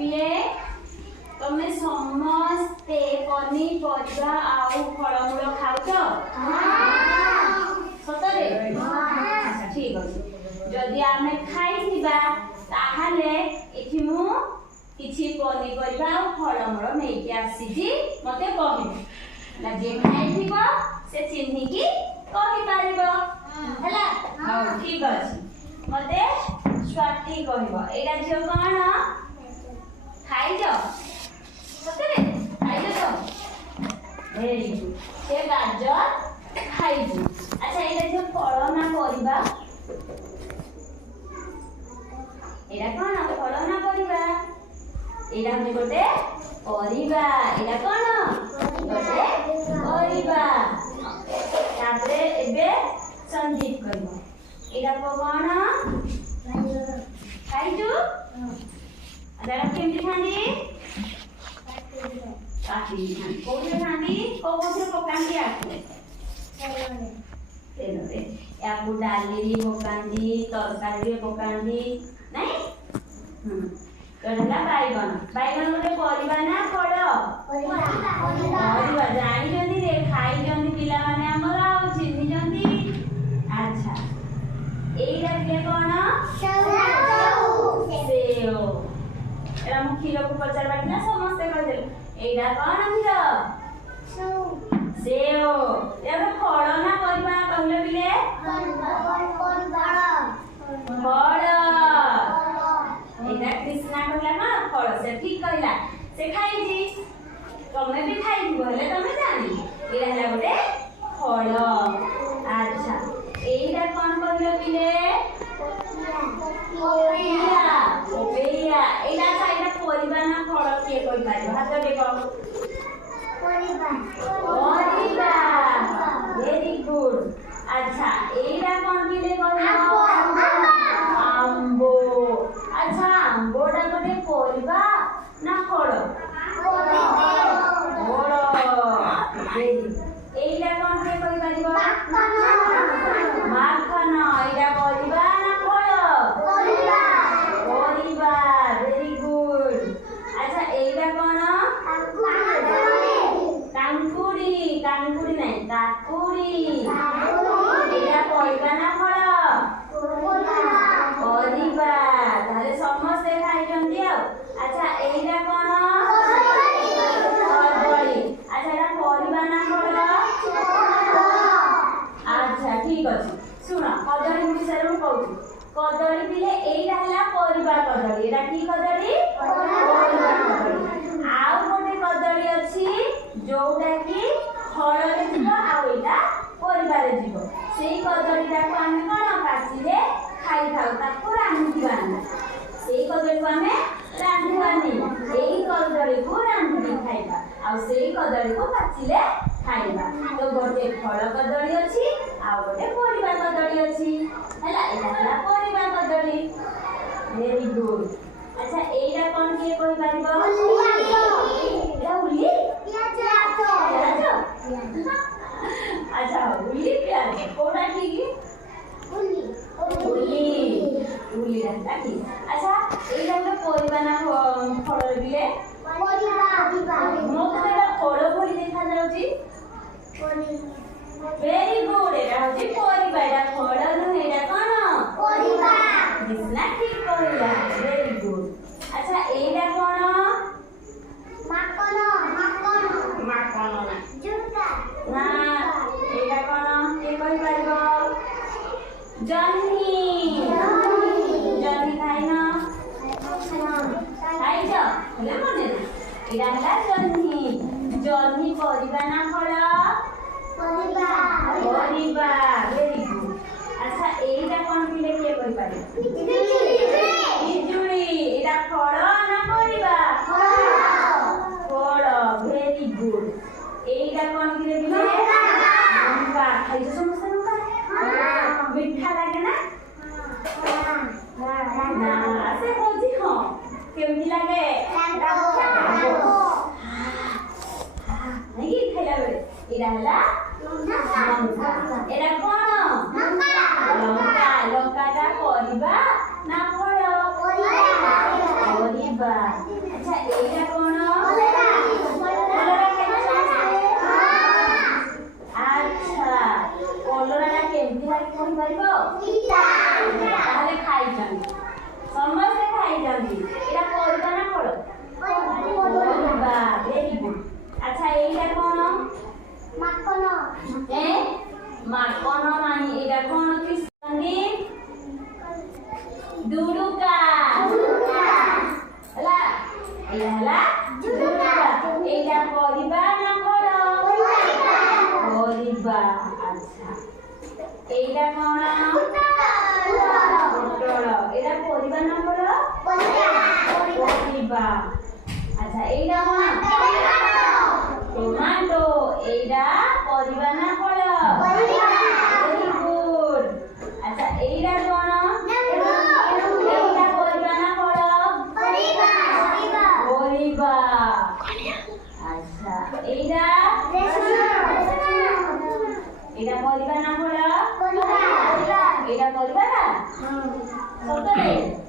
पिले तमे समस्ते पनीपरिया आउ फलमूल खाउछ सतरे अच्छा ठीक अछि जदि आमे खाइथिबा ताहाले एठी मु किछि पनीपरिया आउ फलमूल नेकी आसीजी मते कहिबो ना जे खाइथिबो से चिन्हि की कहि पारिबो हला हां ठीक अछि मते स्वाति कहबो एटा झियो कोन खाइजो सतरे खाइजो तो वेरी गुड से गाजर खाइजो अच्छा एटा झियो फल ना परिबा एटा कोन फल ना परिबा एटा हम गोटे परिबा एटा कोन गोटे परिबा तापरे एबे संदीप कहबो एटा कोन खाइजो अगर केमती खानी काटी कोठे खानी कोठे पकांदी आके तेरे याकू डाली री पकांदी तरकारी रे पकांदी नहीं कढला बाइगन बाइगन गोटे परिबा ना फल परिबा जानी जंदी रे खाई जंदी पिला माने हमर आ चिन्नी जंदी अच्छा एइरा के कोन सेव एरा मु खीर को पचार बाटी ना समस्त कर देल एइरा कोन खीर सेव एरा फल ना परिबा कहले बिले फल एटा कृष्णा कहला ना फल से ठीक कहला से खाई जी तमे भी खाई बोले तमे जानी एरा हला गोटे फल अच्छा एइरा कोन कहले बिले पपैया एला साइडा परिबा ना फल के कहि पाइबो हाथ देखो परिबा वेरी गुड अच्छा एला कोन किले कहबो आंबो अच्छा आंबोडा गोटे परिबा ना फल फल एला कोन के कहि पाइबो माखन एला परिबा ना फल परिबा वेरी गुड अच्छा एइला कोन कांकुड़ी कांकुड़ी नहीं काकुड़ी एइला परिबा ना फल परिबा ताले समस्त खाइ जंदी आ अच्छा एइला कोन कदली अच्छा एटा परिबा ना फल अच्छा ठीक अछि सुन कदली विषय रो कहू कदली पिले एइला हला परिबा कदली एटा की कदली परिबा कदली आउ गोटे कदली अछि जोउटा की फल रे जीव आ एटा परिबा रे जीव सेई कदलीटा को हमें कोन काचिले खाइ थाउ ताको रांधिबा ना सेई कदली को हमें रांधिबा नहीं एई कदली को रांधि खाइबा आ सेई कदली को काचिले खाइबा तो गोटे फल कदली अछि आ गोटे परिबा कदली अछि हला एटा हला परिबा कदली वेरी गुड अच्छा एइरा कोन के कहि पारिबो एटा उली प्याज अच्छा उली प्याज कोना ठीक उली रहता ठीक अच्छा एइरा के परिबा ना फल दिले मोते एटा फल भली देखा जाउची वेरी गुड एटा होची परिबा एटा फल न एटा कोन परिबा दिसना ठीक कहला वेरी गुड अच्छा एइरा कोन माखन ना जुटा ना एइरा कोन के कहि पारिबो जन्ही खाइ ना खाइ जा हेले मने एइरा हला जन्ही परिबा ना फल परिबा वेरी गुड अच्छा एइरा कोन पिले के कहि पारिबो पिजुड़ी एटा फल ना परिबा फल वेरी गुड एइरा कोन पिले पिले लंका खाइ जो समस्त लंका मीठा लागे ना ना से होजी हो केमती लागे नहीं खाइला बेले एरा हला लंका एरा कोन लंका लंकाटा परिबा ना फल परिबा ଏଇଟା କଣ? ପୋଟଳ। ଏଇଟା ପରିବା ନା ଫଳ? ପରିବା। ଆଚ୍ଛା ଏଇଟା କଣ? ଟମାଟୋ। ଏଇଟା ପରିବା ନା ଫଳ? Very good. ଆଚ୍ଛା ଏଇଟା କଣ? ଏଇଟା ପରିବା ନା ଫଳ? ପରିବା। ଆଚ୍ଛା ଏଇଟା? ଏଇଟା ପରିବା ନା ଫଳ? ଏଇଟା ପରିବା ନା? ସତରେ?